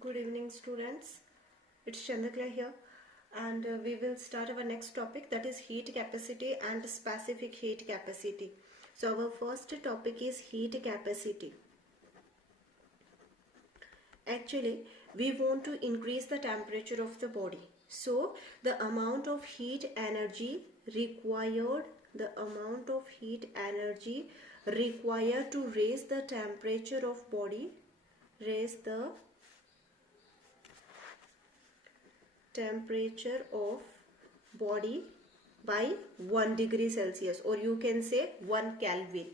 Good evening, students. It's Chandrakla here, and we will start our next topic, that is heat capacity and specific heat capacity. So, our first topic is heat capacity. Actually, we want to increase the temperature of the body. So, the amount of heat energy required, to raise the temperature of body, raise the temperature of body by 1 degree Celsius, or you can say 1 Kelvin.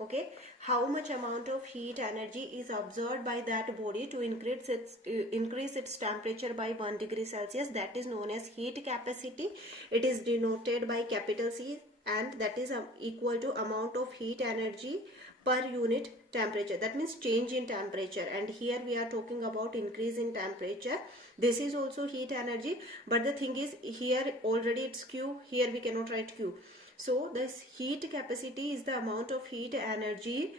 Okay, how much amount of heat energy is absorbed by that body to increase its temperature by 1 degree Celsius, that is known as heat capacity. It is denoted by capital C, and that is equal to amount of heat energy per unit temperature. That means change in temperature, and here we are talking about increase in temperature. This is also heat energy, but the thing is here already it's Q, here we cannot write Q. So this heat capacity is the amount of heat energy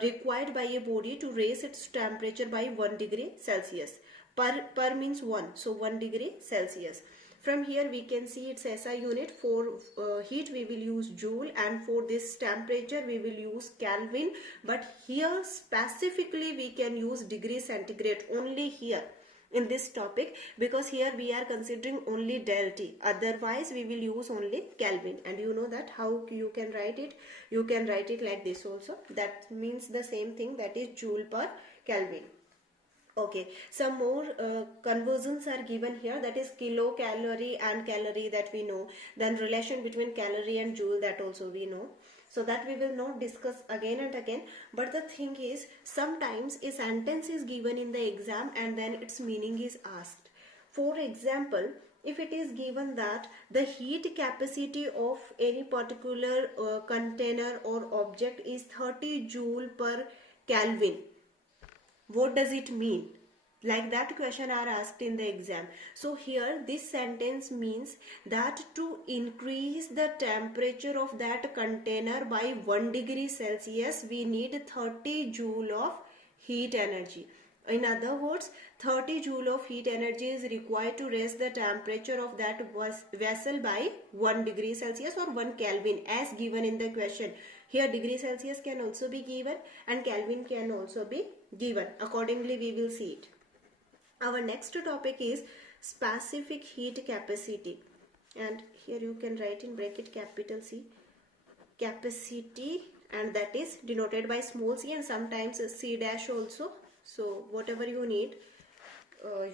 required by a body to raise its temperature by 1 degree Celsius. Per means 1, so 1 degree Celsius. From here we can see its SI unit. For heat we will use joule, and for this temperature we will use Kelvin, but here specifically we can use degree centigrade only here in this topic, because here we are considering only del T. Otherwise we will use only Kelvin, and you know that how you can write it. You can write it like this also. That means the same thing, that is joule per Kelvin. Okay, some more conversions are given here, that is kilocalorie and calorie, that we know. Then relation between calorie and joule, that also we know. So that we will not discuss again and again. But the thing is, sometimes a sentence is given in the exam and then its meaning is asked. For example, if it is given that the heat capacity of any particular container or object is 30 joule per Kelvin, what does it mean? Like that question are asked in the exam. So here this sentence means that to increase the temperature of that container by 1 degree Celsius, we need 30 joule of heat energy. In other words, 30 joule of heat energy is required to raise the temperature of that vessel by 1 degree Celsius or 1 Kelvin as given in the question. Here degree Celsius can also be given and Kelvin can also be given. Accordingly we will see it. Our next topic is specific heat capacity, and here you can write in bracket capital C capacity, and that is denoted by small c and sometimes C dash also. So whatever you need,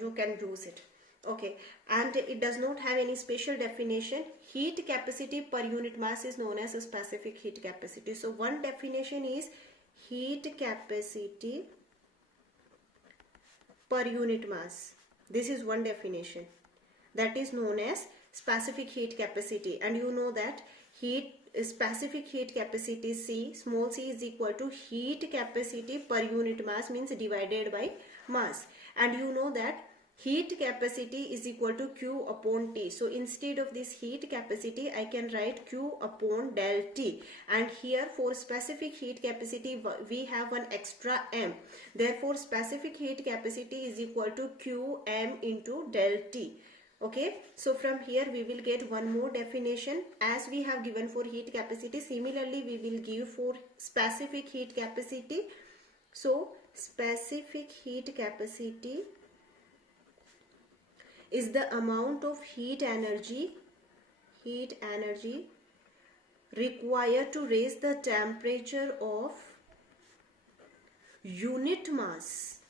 you can use it. Okay, and it does not have any special definition. Heat capacity per unit mass is known as a specific heat capacity. So one definition is heat capacity per unit mass. This is one definition, that is known as specific heat capacity. And you know that specific heat capacity C, small c, is equal to heat capacity per unit mass, means divided by mass. And you know that heat capacity is equal to Q upon T. So instead of this heat capacity, I can write Q upon del T. And here for specific heat capacity, we have one extra M. Therefore, specific heat capacity is equal to Qm into del T. Okay, so from here we will get one more definition as we have given for heat capacity. Similarly, we will give for specific heat capacity. So, specific heat capacity is the amount of heat energy required to raise the temperature of unit mass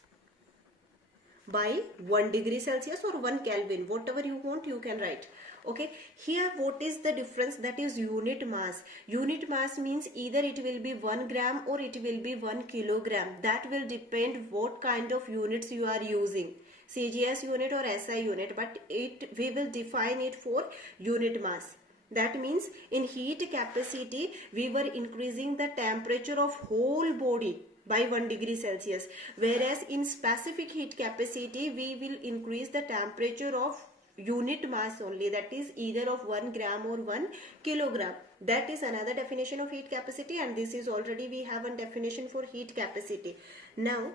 by 1 degree Celsius or 1 Kelvin, whatever you want you can write. Okay, here what is the difference? That is unit mass. Unit mass means either it will be 1 gram or it will be 1 kilogram. That will depend what kind of units you are using, CGS unit or SI unit, but we will define it for unit mass. That means in heat capacity we were increasing the temperature of whole body by 1 degree Celsius, whereas in specific heat capacity we will increase the temperature of unit mass only, that is either of 1 gram or 1 kilogram. That is another definition of heat capacity, and this is already we have a definition for heat capacity. Now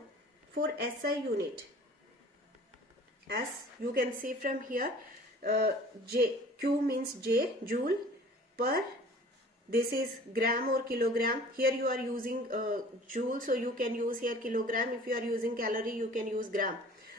for SI unit, as you can see from here, Q means J, joule per, this is gram or kilogram. Here you are using joule, so you can use here kilogram. If you are using calorie, you can use gram.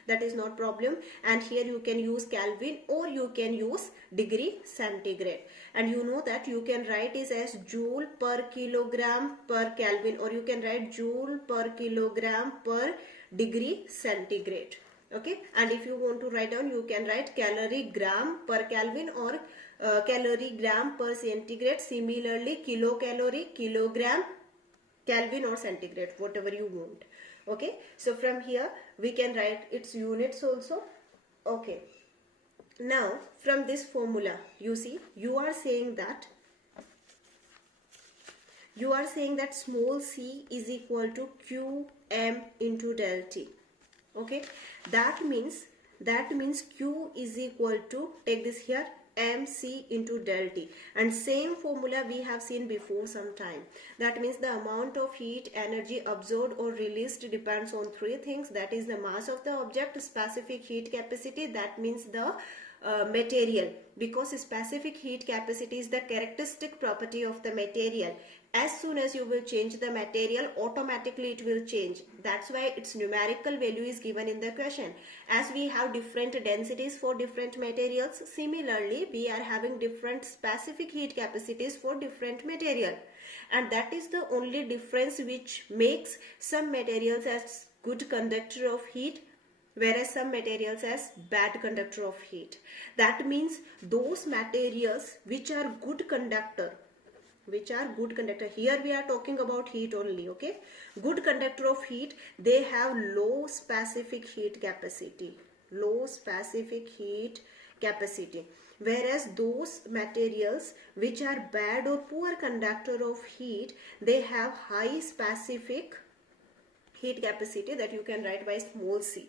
That is not problem. And here you can use Kelvin or you can use degree centigrade. And you know that you can write it as joule per kilogram per Kelvin, or you can write joule per kilogram per degree centigrade. Okay, and if you want to write down, you can write calorie gram per Kelvin or calorie gram per centigrade. Similarly, kilocalorie, kilogram, Kelvin or centigrade, whatever you want. Okay, so from here we can write its units also. Okay, now from this formula, you see, you are saying that small c is equal to qm into del T. Okay, that means Q is equal to, take this here, mc into del T, and same formula we have seen before some time. That means the amount of heat energy absorbed or released depends on three things. That is the mass of the object, specific heat capacity, that means the material, because specific heat capacity is the characteristic property of the material. As soon as you will change the material, automatically it will change. That's why its numerical value is given in the question. As we have different densities for different materials, similarly we are having different specific heat capacities for different material, and that is the only difference which makes some materials as good conductor of heat, whereas some materials as bad conductor of heat. That means those materials which are good conductor, here we are talking about heat only. Okay, good conductor of heat, they have low specific heat capacity, whereas those materials which are bad or poor conductor of heat, they have high specific heat capacity, that you can write by small c.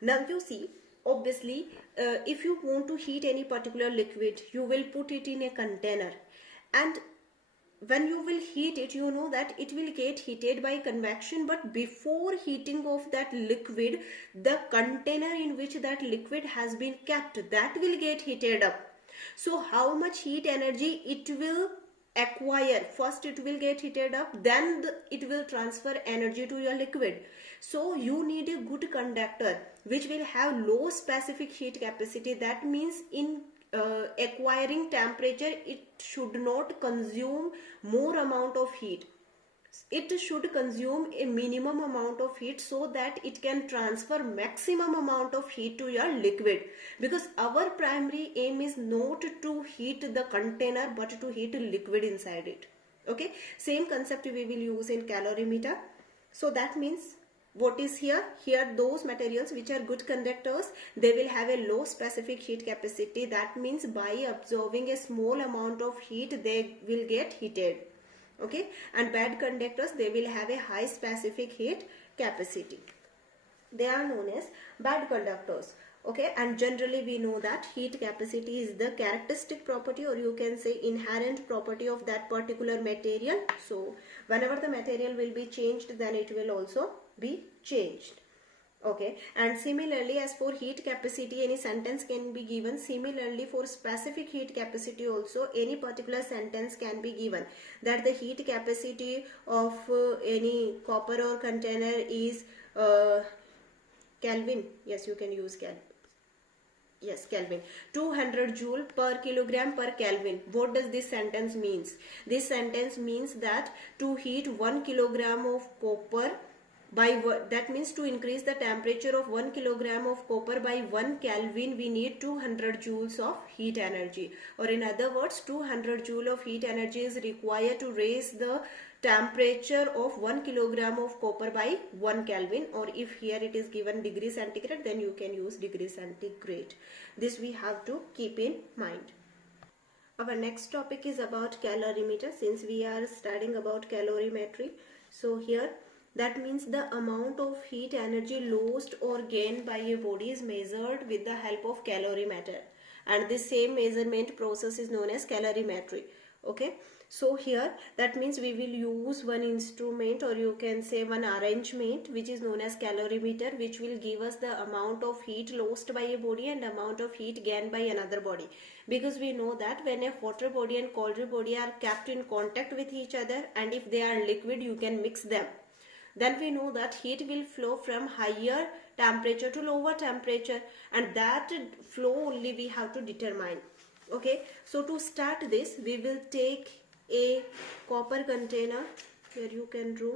Now you see, obviously if you want to heat any particular liquid, you will put it in a container, and when you will heat it, you know that it will get heated by convection, but before heating of that liquid, the container in which that liquid has been kept, that will get heated up. So how much heat energy it will acquire? First it will get heated up, then it will transfer energy to your liquid. So you need a good conductor which will have low specific heat capacity. That means in acquiring temperature, it should not consume more amount of heat. It should consume a minimum amount of heat so that it can transfer maximum amount of heat to your liquid, because our primary aim is not to heat the container but to heat liquid inside it. Okay, same concept we will use in calorimeter. So that means what is here those materials which are good conductors, they will have a low specific heat capacity. That means by absorbing a small amount of heat, they will get heated. Okay, and bad conductors, they will have a high specific heat capacity. They are known as bad conductors. Okay, and generally we know that heat capacity is the characteristic property, or you can say inherent property of that particular material. So whenever the material will be changed, then it will also be changed. Okay, and similarly as for heat capacity, any sentence can be given. Similarly for specific heat capacity also, any particular sentence can be given, that the heat capacity of any copper or container is Kelvin. Yes, you can use Kelvin. Yes, Kelvin. 200 joule per kilogram per Kelvin. What does this sentence means? This sentence means that to heat 1 kilogram of copper by, that means to increase the temperature of 1 kilogram of copper by 1 Kelvin, we need 200 joules of heat energy. Or in other words, 200 joule of heat energy is required to raise the temperature of 1 kilogram of copper by 1 Kelvin, or if here it is given degree centigrade, then you can use degree centigrade. This we have to keep in mind. Our next topic is about calorimeter, since we are studying about calorimetry. So here, that means the amount of heat energy lost or gained by a body is measured with the help of calorimeter, and this same measurement process is known as calorimetry. Okay, so here that means we will use one instrument, or you can say one arrangement, which is known as calorimeter, which will give us the amount of heat lost by a body and amount of heat gained by another body. Because we know that when a hotter body and colder body are kept in contact with each other, and if they are liquid, you can mix them, then we know that heat will flow from higher temperature to lower temperature, and that flow only we have to determine. Okay, so to start this, we will take a copper container. Here you can draw.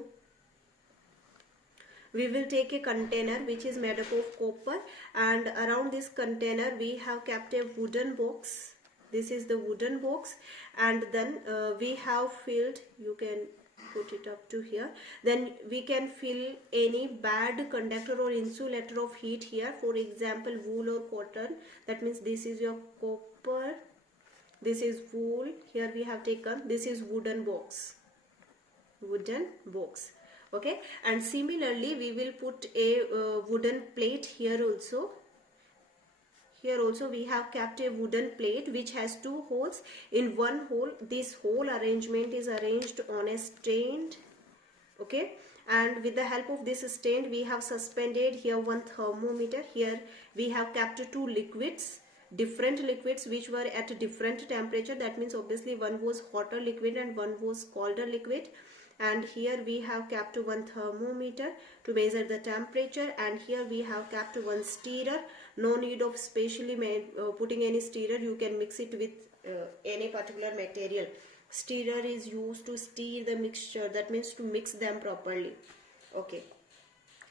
We will take a container which is made up of copper, and around this container we have kept a wooden box. This is the wooden box, and then we have filled, you can put it up to here, then we can fill any bad conductor or insulator of heat here, for example wool or cotton. That means this is your copper, this is wool, here we have taken, this is wooden box, okay. And similarly we will put a wooden plate here also. Here also we have kept a wooden plate which has two holes. In one hole, this whole arrangement is arranged on a stand, okay. And with the help of this stand, we have suspended here one thermometer. Here we have kept two liquids, different liquids which were at different temperature. That means obviously one was hotter liquid and one was colder liquid. And here we have kept one thermometer to measure the temperature, and here we have kept one stirrer. No need of specially putting any stirrer, you can mix it with any particular material. Stirrer is used to stir the mixture, that means to mix them properly. Okay,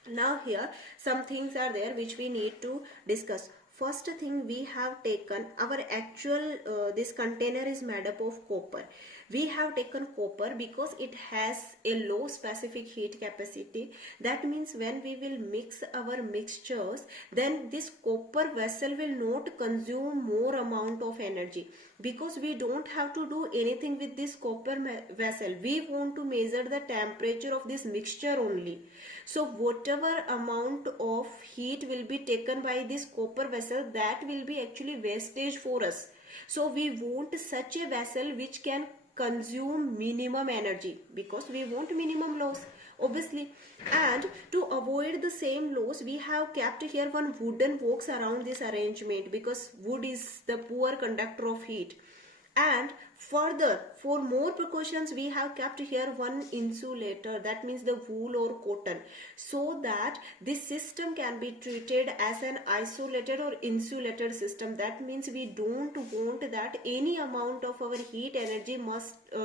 now here some things are there which we need to discuss. First thing, we have taken our actual this container is made up of copper. We have taken copper because it has a low specific heat capacity. That means when we will mix our mixtures, then this copper vessel will not consume more amount of energy, because we don't have to do anything with this copper vessel. We want to measure the temperature of this mixture only. So whatever amount of heat will be taken by this copper vessel, that will be actually wastage for us. So we want such a vessel which can consume minimum energy, because we want minimum loss obviously. And to avoid the same loss, we have kept here one wooden box around this arrangement, because wood is the poor conductor of heat. And further, for more precautions, we have kept here one insulator, that means the wool or cotton, so that this system can be treated as an isolated or insulated system. That means we don't want that any amount of our heat energy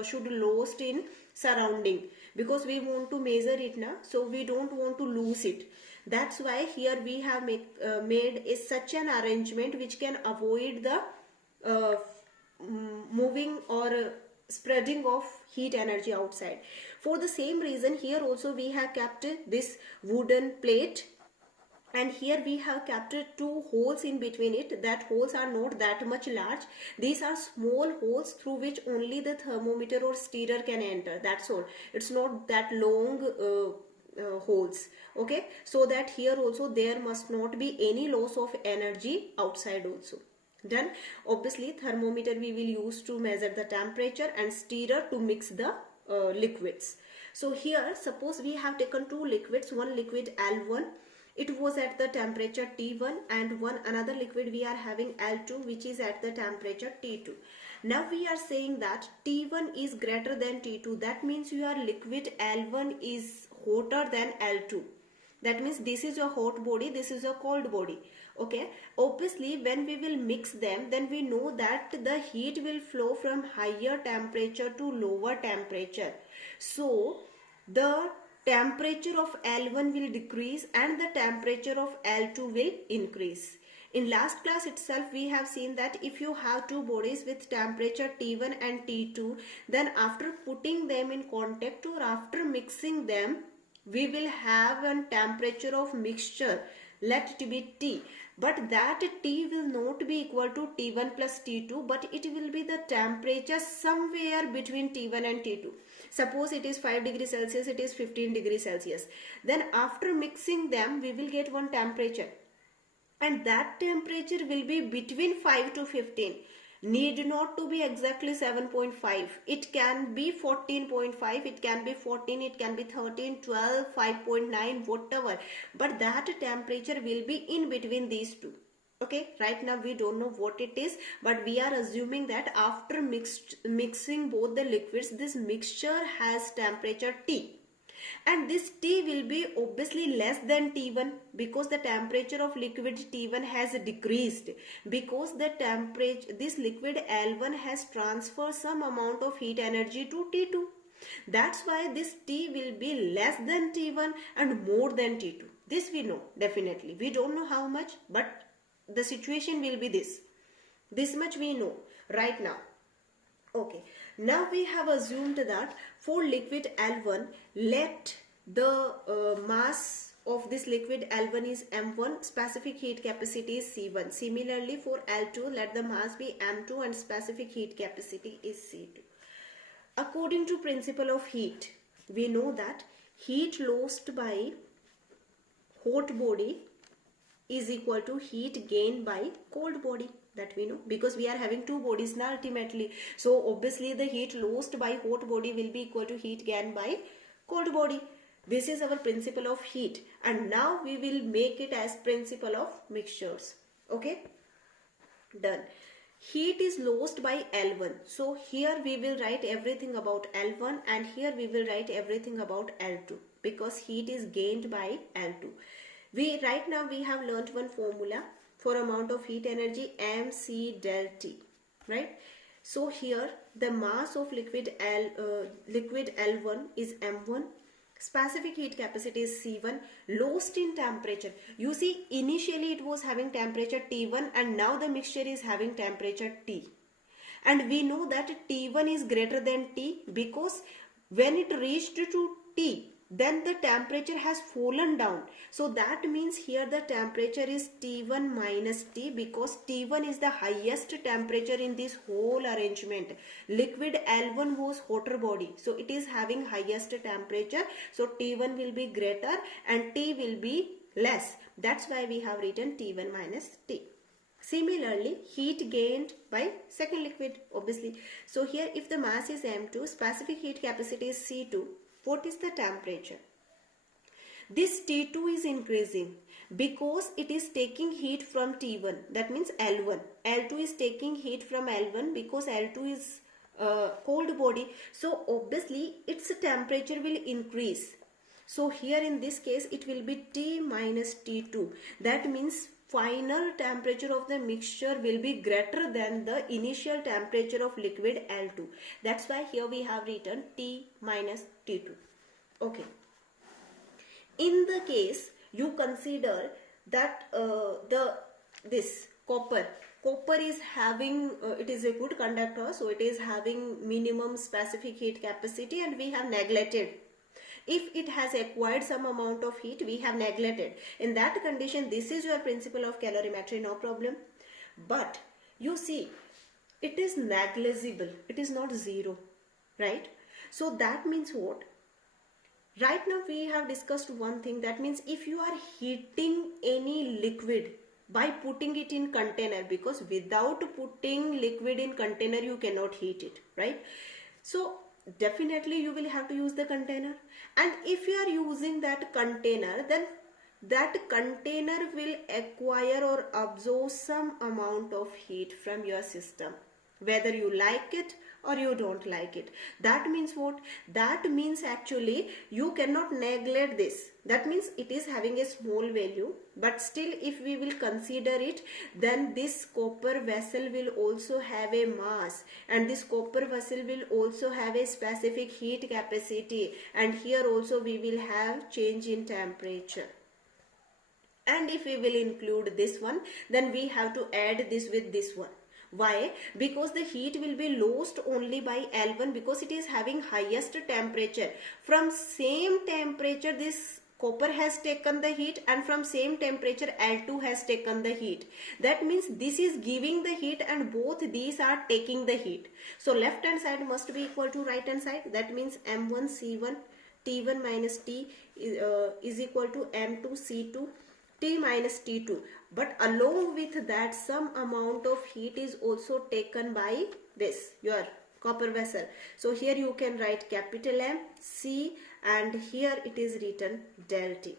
should lost in surrounding, because we want to measure it now, so we don't want to lose it. That's why here we have made such an arrangement which can avoid the moving or spreading of heat energy outside. For the same reason, here also we have kept this wooden plate, and here we have kept two holes in between it. That holes are not that much large. These are small holes through which only the thermometer or stirrer can enter. That's all. It's not that long holes, okay. So that here also there must not be any loss of energy outside also. Done. Obviously thermometer we will use to measure the temperature, and stirrer to mix the liquids. So here suppose we have taken two liquids, one liquid L1, it was at the temperature T1, and one another liquid we are having L2, which is at the temperature T2. Now we are saying that T1 is greater than T2. That means your liquid L1 is hotter than L2. That means this is a hot body, this is a cold body. Okay, obviously when we will mix them, then we know that the heat will flow from higher temperature to lower temperature. So the temperature of L1 will decrease and the temperature of L2 will increase. In last class itself we have seen that if you have two bodies with temperature T1 and T2, then after putting them in contact or after mixing them, we will have a temperature of mixture, let it be T. But that T will not be equal to T1 plus T2, but it will be the temperature somewhere between T1 and T2. Suppose it is 5 degrees Celsius, it is 15 degrees Celsius. Then after mixing them, we will get one temperature. And that temperature will be between 5 to 15. need not to be exactly 7.5. It can be 14.5, it can be 14, it can be 13, 12, 5.9, whatever. But that temperature will be in between these two. Okay, right now we don't know what it is, but we are assuming that after mixing both the liquids, this mixture has temperature T. And this T will be obviously less than T1 because the temperature of liquid T1 has decreased, because the temperature, this liquid L1 has transferred some amount of heat energy to T2. That's why this T will be less than T1 and more than T2. This we know definitely. We don't know how much, but the situation will be this. This much we know right now. Okay, now we have assumed that for liquid L1, let the mass of this liquid L1 is M1, specific heat capacity is C1. Similarly for L2, let the mass be M2 and specific heat capacity is C2. According to principle of heat, we know that heat lost by hot body is equal to heat gained by cold body. That we know because we are having two bodies now ultimately. So obviously the heat lost by hot body will be equal to heat gained by cold body. This is our principle of heat, and now we will make it as principle of mixtures. Okay, done. Heat is lost by L1. So here we will write everything about L1 and here we will write everything about L2 because heat is gained by L2. Right now we have learnt one formula for amount of heat energy, mc del T, right? So here the mass of liquid L1 is M1, specific heat capacity is C1, lost in temperature. You see, initially it was having temperature T1 and now the mixture is having temperature T. And we know that T1 is greater than T because when it reached to T, then the temperature has fallen down. So that means here the temperature is T1 minus T because T1 is the highest temperature in this whole arrangement. Liquid L1 was hotter body, so it is having highest temperature. So T1 will be greater and T will be less. That's why we have written T1 minus T. Similarly, heat gained by second liquid, obviously. So here if the mass is M2, specific heat capacity is C2, what is the temperature? This T2 is increasing because it is taking heat from T1. That means L1. L2 is taking heat from L1 because L2 is cold body. So obviously its temperature will increase. So here in this case it will be T minus T2. That means final temperature of the mixture will be greater than the initial temperature of liquid L2. That's why here we have written T minus T2. Okay. In the case you consider that this copper is having it is a good conductor, so it is having minimum specific heat capacity and we have neglected. If it has acquired some amount of heat, we have neglected. In that condition, this is your principle of calorimetry, no problem. But you see, it is negligible. It is not zero, right? So that means what? Right now we have discussed one thing. That means if you are heating any liquid by putting it in container, because without putting liquid in container, you cannot heat it, right? So definitely you will have to use the container, and if you are using that container, then that container will acquire or absorb some amount of heat from your system, whether you like it or you don't like it. That means what? That means actually you cannot neglect this. That means it is having a small value, but still if we will consider it, then this copper vessel will also have a mass, and this copper vessel will also have a specific heat capacity, and here also we will have change in temperature. And if we will include this one, then we have to add this with this one. Why? Because the heat will be lost only by L1 because it is having highest temperature. From same temperature this copper has taken the heat, and from same temperature L2 has taken the heat. That means this is giving the heat and both these are taking the heat. So left hand side must be equal to right hand side. That means M1 C1 T1 minus T is equal to M2 C2 T minus T2. but along with that some amount of heat is also taken by this your copper vessel. So here you can write capital M C, and here it is written del T.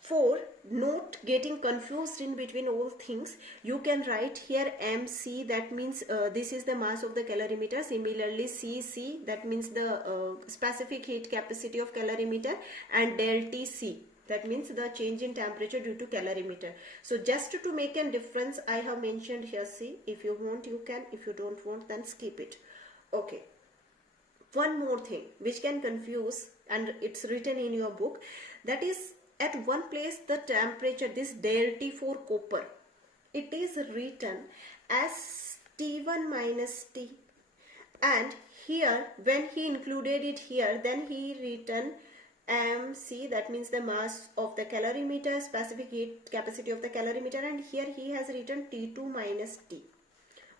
For not getting confused in between all things, you can write here MC, that means this is the mass of the calorimeter. Similarly CC, that means the specific heat capacity of calorimeter, and del TC, that means the change in temperature due to calorimeter. So just to make a difference, I have mentioned here C. If you want you can, if you don't want then skip it. Okay. One more thing which can confuse, and it's written in your book, that is at one place the temperature, this del T for copper, it is written as T1 minus T, and here when he included it here, then he written MC, that means the mass of the calorimeter, specific heat capacity of the calorimeter, and here he has written T2 minus T.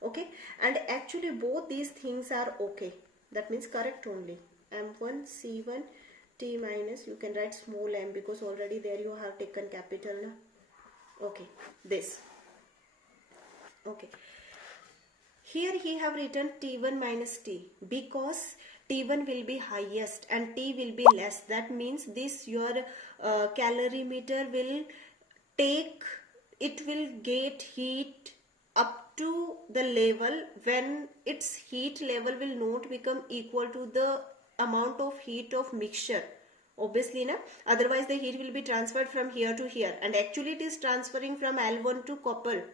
Okay, and actually both these things are okay, that means correct only. M1 C1 T minus, you can write small m because already there you have taken capital. Okay, this. Okay, here he have written T1 minus T because T1 will be highest and T will be less. That means this your calorimeter will take, it will get heat up to the level when its heat level will not become equal to the amount of heat of mixture, obviously na, otherwise the heat will be transferred from here to here, and actually it is transferring from L1 to copper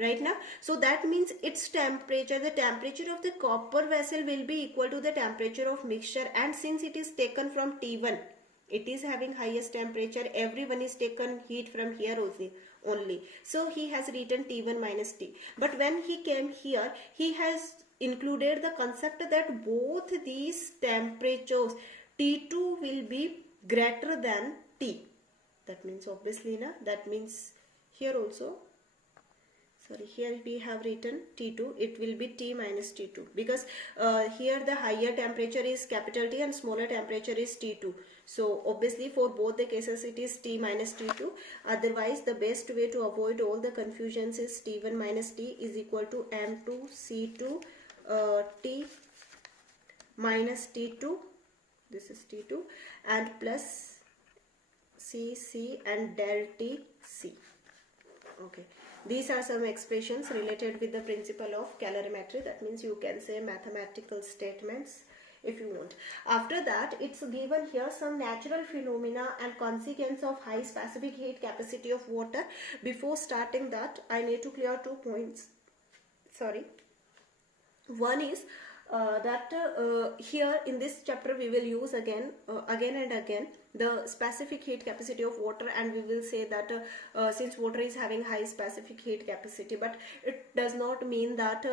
right now. So that means its temperature, the temperature of the copper vessel will be equal to the temperature of mixture, and since it is taken from T1, it is having highest temperature, everyone is taken heat from here also only, so he has written T1 minus T. But when he came here, he has included the concept that both these temperatures T2 will be greater than T. That means obviously na, that means here also, sorry, here we have written T2, it will be T minus T2 because here the higher temperature is capital T and smaller temperature is T2. So obviously for both the cases it is T minus T2. Otherwise the best way to avoid all the confusions is T1 minus T is equal to M2 C2 T minus T2, this is T2, and plus CC and del TC. Okay, these are some expressions related with the principle of calorimetry. That means you can say mathematical statements if you want. After that, it's given here some natural phenomena and consequence of high specific heat capacity of water. Before starting that, I need to clear 2 points. Sorry. One is that here in this chapter we will use again and again the specific heat capacity of water, and we will say that since water is having high specific heat capacity, but it does not mean that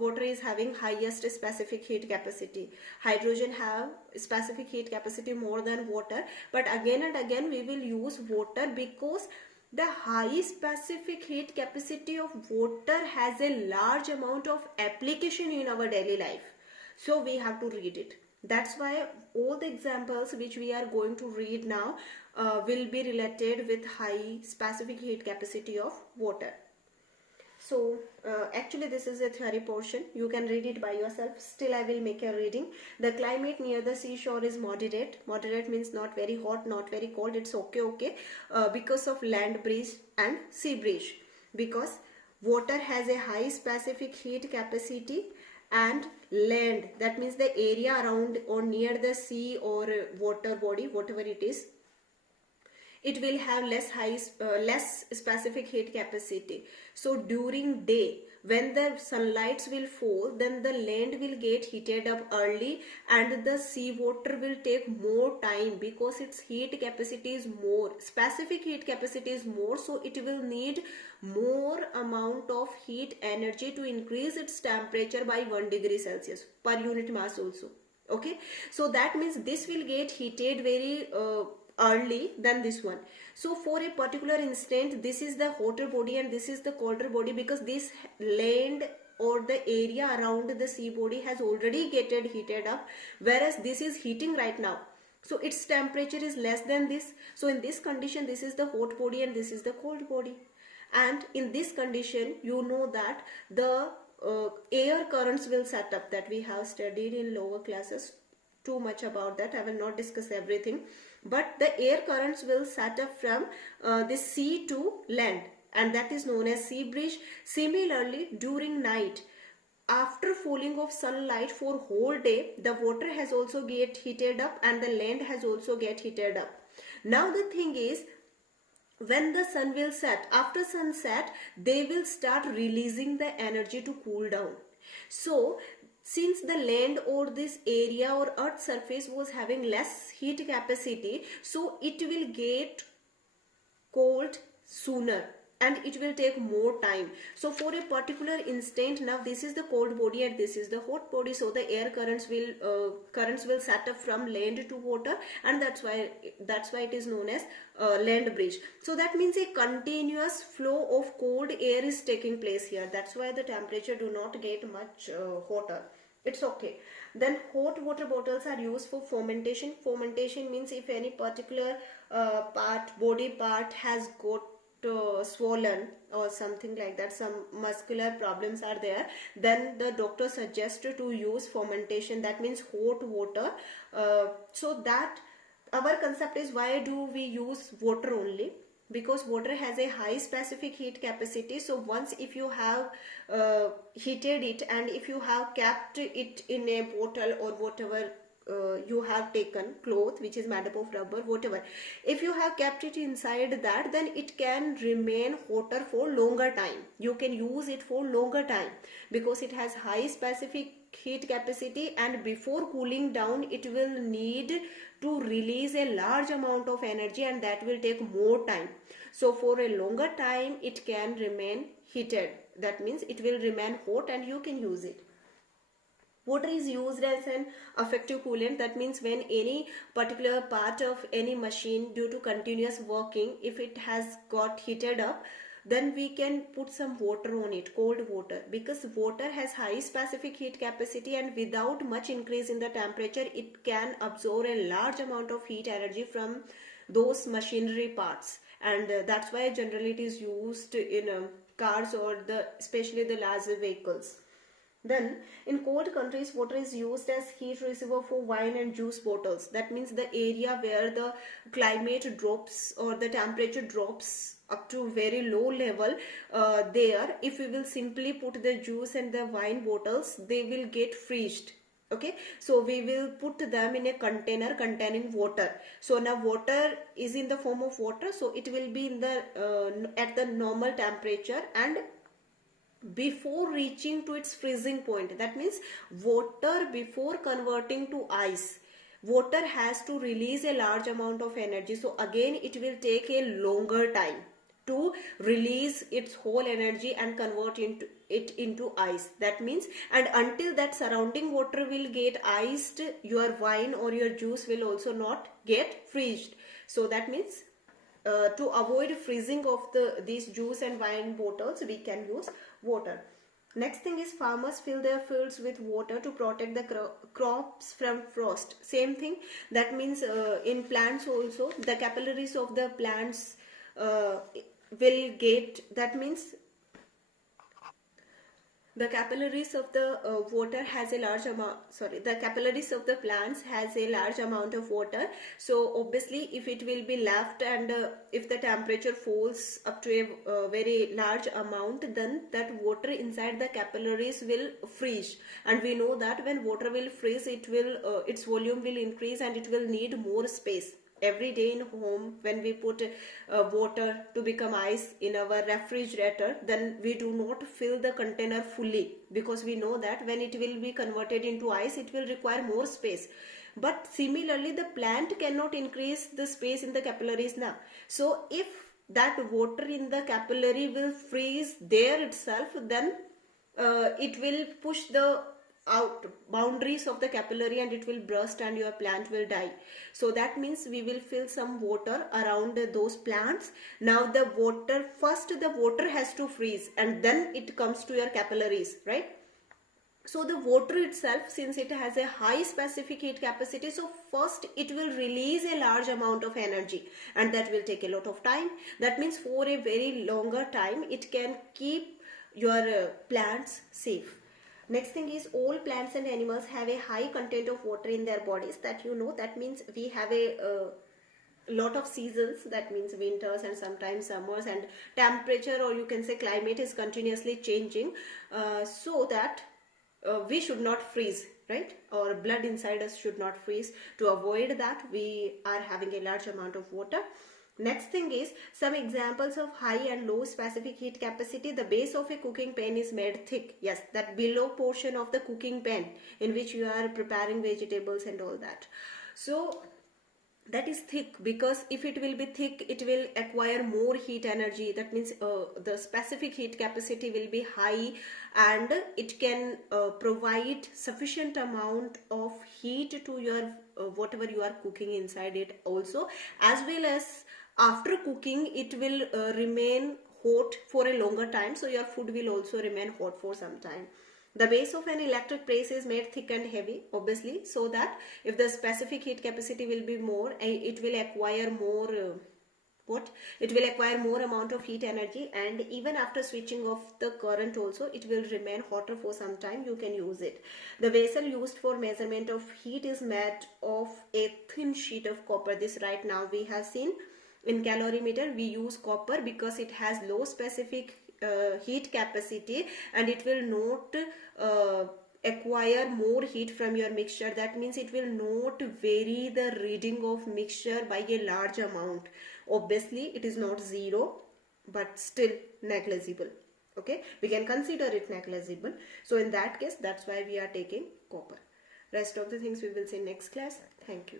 water is having highest specific heat capacity. Hydrogen have specific heat capacity more than water, but again and again we will use water because the high specific heat capacity of water has a large amount of application in our daily life. So we have to read it. That's why all the examples which we are going to read now will be related with high specific heat capacity of water. So actually this is a theory portion. You can read it by yourself. Still I will make a reading. The climate near the seashore is moderate. Moderate means not very hot, not very cold. It's okay because of land breeze and sea breeze. Because water has a high specific heat capacity, and land, that means the area around or near the sea or water body, whatever it is, it will have less specific heat capacity. So during day when the sunlights will fall, then the land will get heated up early and the sea water will take more time because its heat capacity is more, specific heat capacity is more, so it will need more amount of heat energy to increase its temperature by 1 degree Celsius per unit mass also. Okay, so that means this will get heated very early than this one. So for a particular instant, this is the hotter body and this is the colder body, because this land or the area around the sea body has already getting heated up, whereas this is heating right now. So its temperature is less than this. So in this condition, this is the hot body and this is the cold body. and in this condition you know that the air currents will set up, that we have studied in lower classes too much about that. I will not discuss everything, but the air currents will set up from the sea to land, and that is known as sea breeze. Similarly, during night, after falling of sunlight for whole day, the water has also get heated up and the land has also get heated up. Now the thing is, when the sun will set, after sunset, they will start releasing the energy to cool down. So since the land or this area or earth surface was having less heat capacity, so it will get cold sooner and it will take more time. So for a particular instant, now this is the cold body and this is the hot body, so the air currents will set up from land to water, and that's why it is known as land bridge. So that means a continuous flow of cold air is taking place here. That's why the temperature do not get much hotter. It's okay. Then hot water bottles are used for fermentation. Fermentation means if any particular body part has got swollen or something like that, some muscular problems are there, then the doctor suggests to use fermentation, that means hot water. So that our concept is, why do we use water only? Because water has a high specific heat capacity. So once if you have heated it and if you have kept it in a bottle or whatever you have taken, cloth which is made up of rubber, whatever, if you have kept it inside that, then it can remain hotter for longer time. You can use it for longer time because it has high specific heat capacity, and before cooling down it will need to release a large amount of energy, and that will take more time. So for a longer time it can remain heated, that means it will remain hot and you can use it. Water is used as an effective coolant. That means when any particular part of any machine, due to continuous working, if it has got heated up, then we can put some water on it, cold water, because water has high specific heat capacity, and without much increase in the temperature it can absorb a large amount of heat energy from those machinery parts, and that's why generally it is used in cars or especially the larger vehicles. Then in cold countries, water is used as heat receiver for wine and juice bottles. That means the area where the climate drops or the temperature drops up to very low level, there if we will simply put the juice and the wine bottles, they will get freezed. Okay, so we will put them in a container containing water. So now water is in the form of water, so it will be in the at the normal temperature, and before reaching to its freezing point, that means water before converting to ice, water has to release a large amount of energy. So again it will take a longer time to release its whole energy and convert it into ice. That means, and until that surrounding water will get iced, your wine or your juice will also not get freezed. So that means to avoid freezing of these juice and wine bottles, we can use water. Next thing is, farmers fill their fields with water to protect the crops from frost. Same thing, that means in plants also, the capillaries of the plants will get, that means the capillaries of the water has a large amount, the capillaries of the plants has a large amount of water. So obviously if it will be left and if the temperature falls up to a very large amount, then that water inside the capillaries will freeze, and we know that when water will freeze, it will its volume will increase and it will need more space. Every day in home, when we put water to become ice in our refrigerator, then we do not fill the container fully, because we know that when it will be converted into ice, it will require more space. But similarly, the plant cannot increase the space in the capillaries now. So if that water in the capillary will freeze there itself, then it will push the out boundaries of the capillary and it will burst and your plant will die. So that means we will fill some water around those plants. Now the water has to freeze and then it comes to your capillaries, right? So the water itself, since it has a high specific heat capacity, so first it will release a large amount of energy, and that will take a lot of time. That means for a very longer time it can keep your plants safe. Next thing is, all plants and animals have a high content of water in their bodies. That you know, that means we have a lot of seasons, that means winters and sometimes summers, and temperature, or you can say climate, is continuously changing, so that we should not freeze, right? Our blood inside us should not freeze. To avoid that, we are having a large amount of water. Next thing is, some examples of high and low specific heat capacity. The base of a cooking pan is made thick. Yes, that below portion of the cooking pan in which you are preparing vegetables and all that. So that is thick, because if it will be thick, it will acquire more heat energy. That means the specific heat capacity will be high, and it can provide sufficient amount of heat to your whatever you are cooking inside it also, as well as after cooking it will remain hot for a longer time, so your food will also remain hot for some time. The base of an electric press is made thick and heavy, obviously, so that if the specific heat capacity will be more, it will acquire more it will acquire more amount of heat energy, and even after switching off the current also, it will remain hotter for some time. You can use it. The vessel used for measurement of heat is made of a thin sheet of copper. This right now we have seen. In calorimeter we use copper because it has low specific heat capacity, and it will not acquire more heat from your mixture. That means it will not vary the reading of mixture by a large amount. Obviously it is not zero, but still negligible. Okay, we can consider it negligible. So in that case, that's why we are taking copper. Rest of the things we will see next class. Thank you.